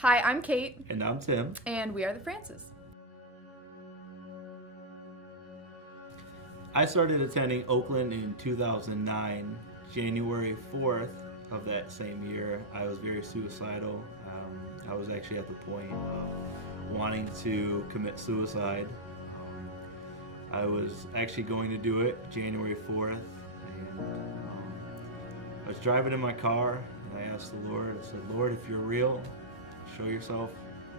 Hi, I'm Kate. And I'm Tim. And we are the Frantz's. I started attending Oakland in 2009. January 4th of that same year, I was very suicidal. I was actually at the point of wanting to commit suicide. I was actually going to do it January 4th. And I was driving in my car and I asked the Lord, I said, Lord, if you're real, show yourself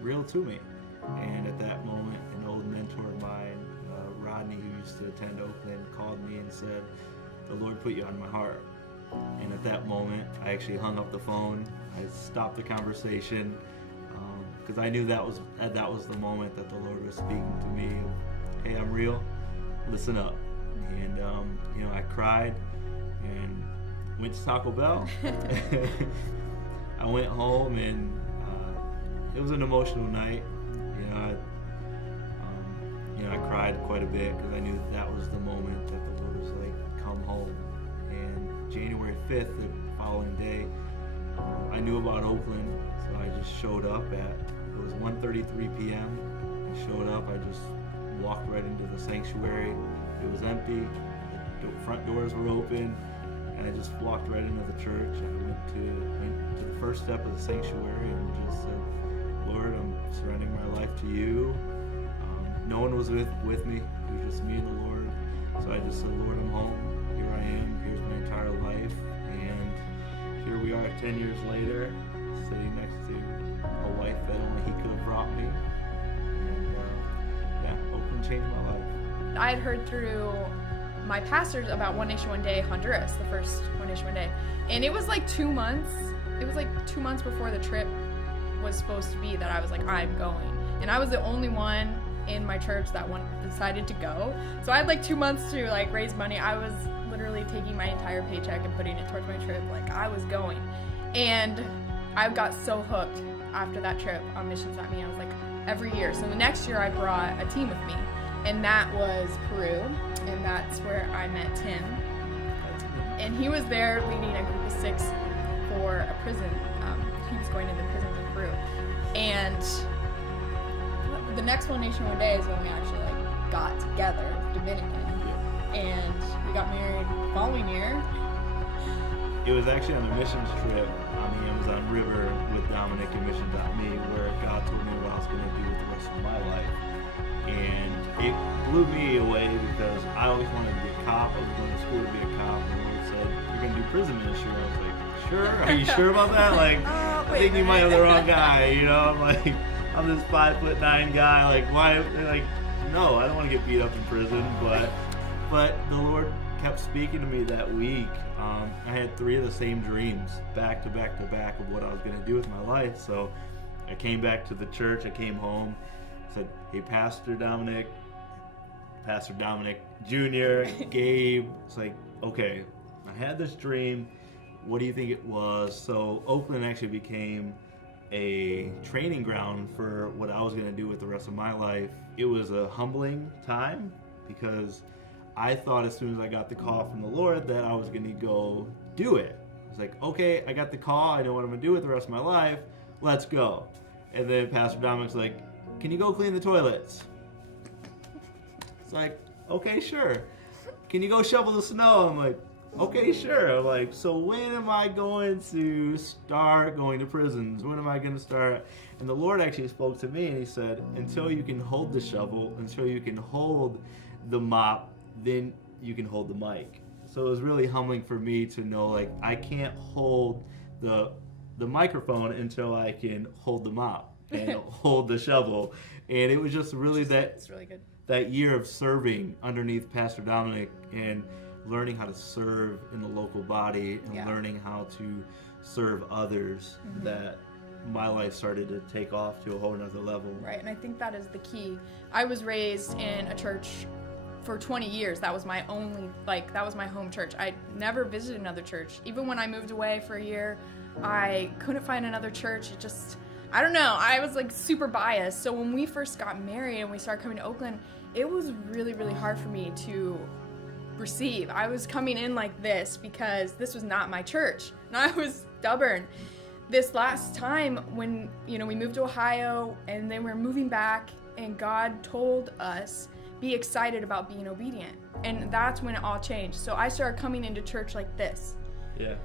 real to me. And at that moment, an old mentor of mine, Rodney, who used to attend Oakland, called me and said, the Lord put you on my heart. And at that moment, I actually hung up the phone. I stopped the conversation because I knew that was the moment that the Lord was speaking to me. Hey, I'm real. Listen up. And I cried and went to Taco Bell. I went home and it was an emotional night. I cried quite a bit because I knew that was the moment that the Lord was like, come home. And January 5th, the following day, I knew about Oakland, so I just showed up it was 1:33 p.m. I showed up, I just walked right into the sanctuary. It was empty, the front doors were open, and I just walked right into the church. I went to the first step of the sanctuary and just said, Lord, I'm surrendering my life to you. No one was with me. It was just me and the Lord. So I just said, Lord, I'm home. Here I am. Here's my entire life. And here we are 10 years later, sitting next to a wife that only he could have brought me. And Oakland changed my life. I had heard through my pastors about One Nation One Day Honduras, the first One Nation One Day. And it was like 2 months. It was like 2 months before the trip was supposed to be that I was like, I'm going. And I was the only one in my church that one decided to go. So I had like 2 months to like raise money. I was literally taking my entire paycheck and putting it towards my trip. Like I was going. And I got so hooked after that trip on Missions.me. I was like, every year. So the next year I brought a team with me. And that was Peru. And that's where I met Tim. And he was there leading a group of 6 for a prison. He was going to the prisons in Peru. And the next One Nation One Day is when we actually like got together, Dominican, and we got married the following year. It was actually on a missions trip on the Amazon River with Dominic and Mission.me where God told me what I was going to do with the rest of my life. And it blew me away because I always wanted to be a cop. I was going to school to be a cop, and the Lord said, you're going to do prison ministry. I was like, sure? Are you sure about that? Like, I think you might have the wrong guy, I'm like, I'm this 5'9" guy, like why? Like, no, I don't want to get beat up in prison. But the Lord kept speaking to me that week. I had 3 of the same dreams back to back to back of what I was going to do with my life. So I came back to the church. I came home, said, "Hey, Pastor Dominic Jr., Gabe." It's like, okay, I had this dream. What do you think it was? So Oakland actually became a training ground for what I was going to do with the rest of my life. It was a humbling time because I thought as soon as I got the call from the Lord that I was going to go do it. It's like, okay, I got the call. I know what I'm going to do with the rest of my life. Let's go. And then Pastor Dominic's like, can you go clean the toilets? It's like, okay, sure. Can you go shovel the snow? I'm like, okay, sure. I'm like, so when am I going to start going to prisons? When am I going to start? And the Lord actually spoke to me and he said, until you can hold the shovel, until you can hold the mop, then you can hold the mic. So it was really humbling for me to know, like, I can't hold the microphone until I can hold the mop and hold the shovel. And it was just really It's really good. that year of serving underneath Pastor Dominic and learning how to serve in the local body and learning how to serve others, that my life started to take off to a whole nother level. Right, and I think that is the key. I was raised in a church for 20 years. That was my only, that was my home church. I never visited another church. Even when I moved away for a year, I couldn't find another church. It just, I don't know, I was super biased. So when we first got married and we started coming to Oakland, it was really, really hard for me to receive. I was coming in like this because this was not my church, and I was stubborn. this last time when, we moved to Ohio and then we're moving back, and God told us, be excited about being obedient. And that's when it all changed. So I started coming into church like this. Yeah.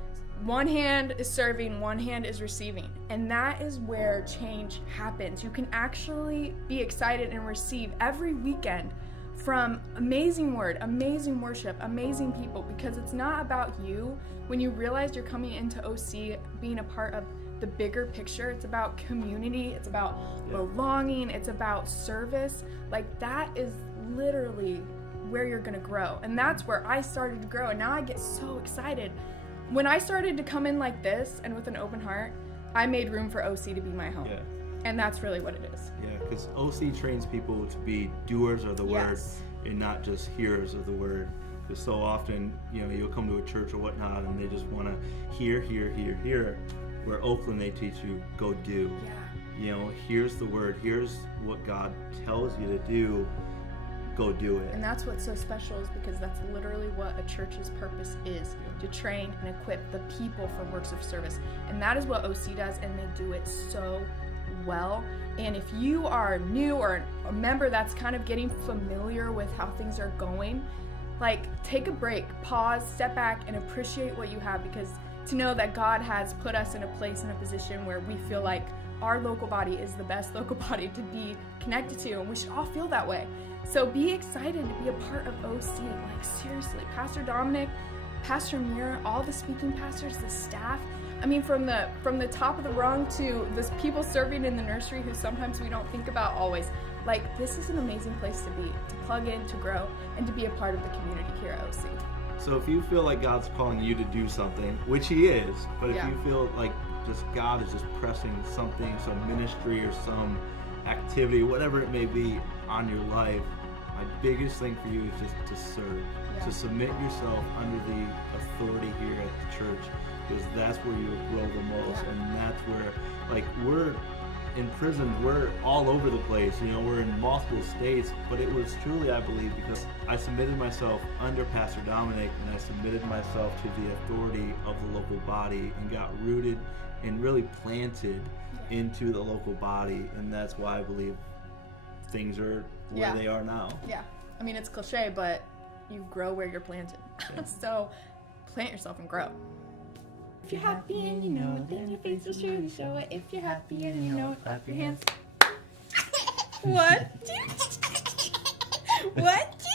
One hand is serving, one hand is receiving. And that is where change happens. You can actually be excited and receive every weekend from amazing word, amazing worship, amazing people, because it's not about you. When you realize you're coming into OC, being a part of the bigger picture, it's about community, it's about belonging, it's about service. Like, that is literally where you're gonna grow. And that's where I started to grow. And now I get so excited. When I started to come in like this and with an open heart, I made room for OC to be my home. Yeah. And that's really what it is. Yeah, because OC trains people to be doers of the word and not just hearers of the word. Because so often, you'll come to a church or whatnot and they just want to hear. Where Oakland, they teach you, go do. Yeah. Here's the word, here's what God tells you to do, go do it. And that's what's so special, is because that's literally what a church's purpose is, to train and equip the people for works of service. And that is what OC does, and they do it so well. And if you are new or a member that's kind of getting familiar with how things are going, like, take a break, pause, step back, and appreciate what you have, because to know that God has put us in a place, in a position where we feel like our local body is the best local body to be connected to, and we should all feel that way. So be excited to be a part of OC. Like, seriously, Pastor Dominic, Pastor Mira, all the speaking pastors, the staff. I mean, from the top of the rung to the people serving in the nursery who sometimes we don't think about always. Like, this is an amazing place to be, to plug in, to grow, and to be a part of the community here at OC. So if you feel like God's calling you to do something, which He is, but if you feel like just God is just pressing something, some ministry or some activity, whatever it may be on your life, my biggest thing for you is just to serve, to submit yourself under the authority here at the church, because that's where you will grow the most, and that's where, like, we're in prison, we're all over the place, we're in multiple states, but it was truly, I believe, because I submitted myself under Pastor Dominic, and I submitted myself to the authority of the local body and got rooted and really planted into the local body, and that's why I believe things are where they are now. Yeah, I mean, it's cliche, but you grow where you're planted. So plant yourself and grow. If you're happy and you know it, then your face will surely show it. If you're happy and you know it, clap your hands. What? What?